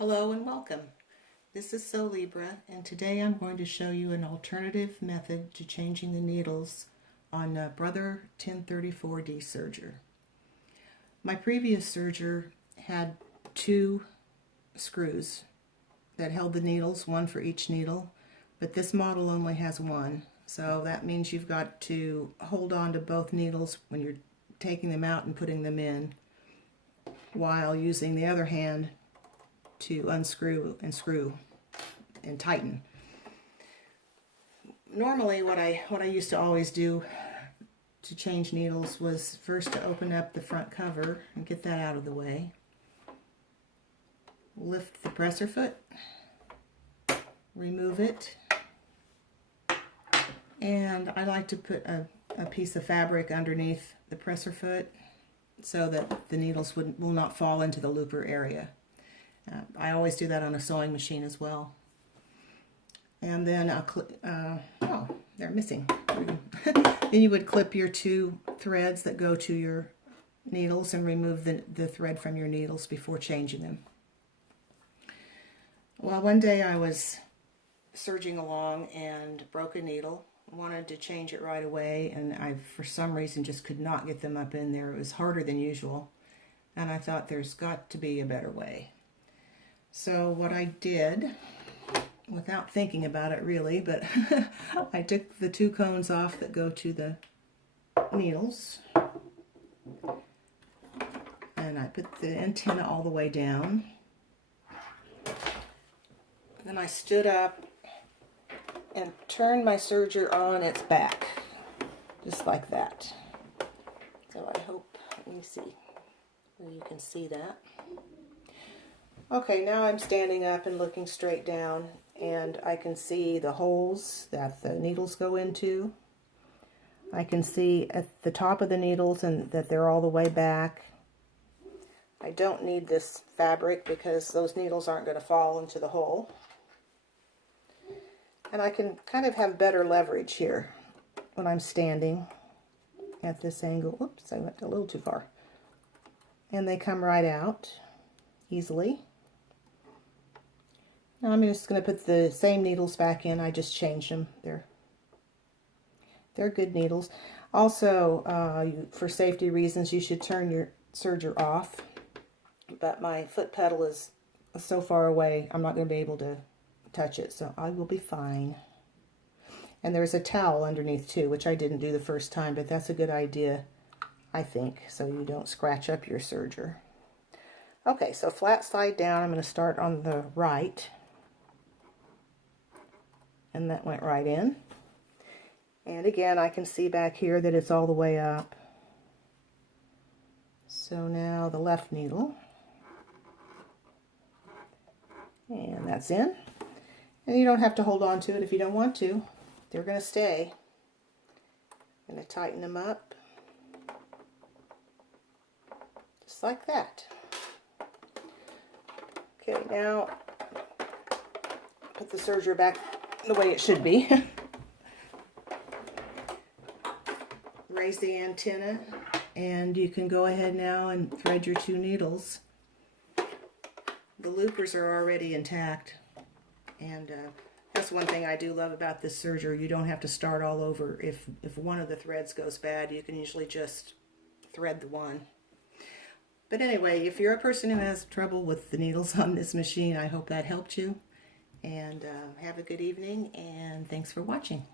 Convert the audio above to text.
Hello and welcome. This is So Libra, and today I'm going to show you an alternative method to changing the needles on Brother 1034D Serger. My previous Serger had two screws that held the needles, one for each needle, but this model only has one. So that means you've got to hold on to both needles when you're taking them out and putting them in, while using the other hand to unscrew and screw and tighten. Normally what I used to always do to change needles was first to open up the front cover and get that out of the way. Lift the presser foot, remove it, and I like to put a piece of fabric underneath the presser foot so that the needles will not fall into the looper area. I always do that on a sewing machine as well. And then oh, they're missing. Then you would clip your two threads that go to your needles and remove the thread from your needles before changing them. Well, one day I was serging along and broke a needle. Wanted to change it right away, and I, for some reason, just could not get them up in there. It was harder than usual, and I thought there's got to be a better way. So what I did, without thinking about it really, but I took the two cones off that go to the needles, and I put the antenna all the way down. Then I stood up and turned my serger on its back, just like that. So I hope, let me see where you can see that. Okay, now I'm standing up and looking straight down, and I can see the holes that the needles go into. I can see at the top of the needles and that they're all the way back. I don't need this fabric because those needles aren't going to fall into the hole. And I can kind of have better leverage here when I'm standing at this angle. Oops, I went a little too far. And they come right out easily. Now I'm just going to put the same needles back in. I just changed them. They're good needles. Also, for safety reasons, you should turn your serger off. But my foot pedal is so far away, I'm not going to be able to touch it, so I will be fine. And there's a towel underneath too, which I didn't do the first time, but that's a good idea, I think, so you don't scratch up your serger. Okay, so flat side down, I'm going to start on the right. And that went right in. And again, I can see back here that it's all the way up. So now the left needle. And that's in. And you don't have to hold on to it if you don't want to. They're going to stay. I'm going to tighten them up. Just like that. Okay, now put the serger back the way it should be. Raise the antenna, and you can go ahead now and thread your two needles. The loopers are already intact, and that's one thing I do love about this serger. You don't have to start all over. If one of the threads goes bad, you can usually just thread the one. But anyway, if you're a person who has trouble with the needles on this machine, I hope that helped you. And have a good evening, and thanks for watching.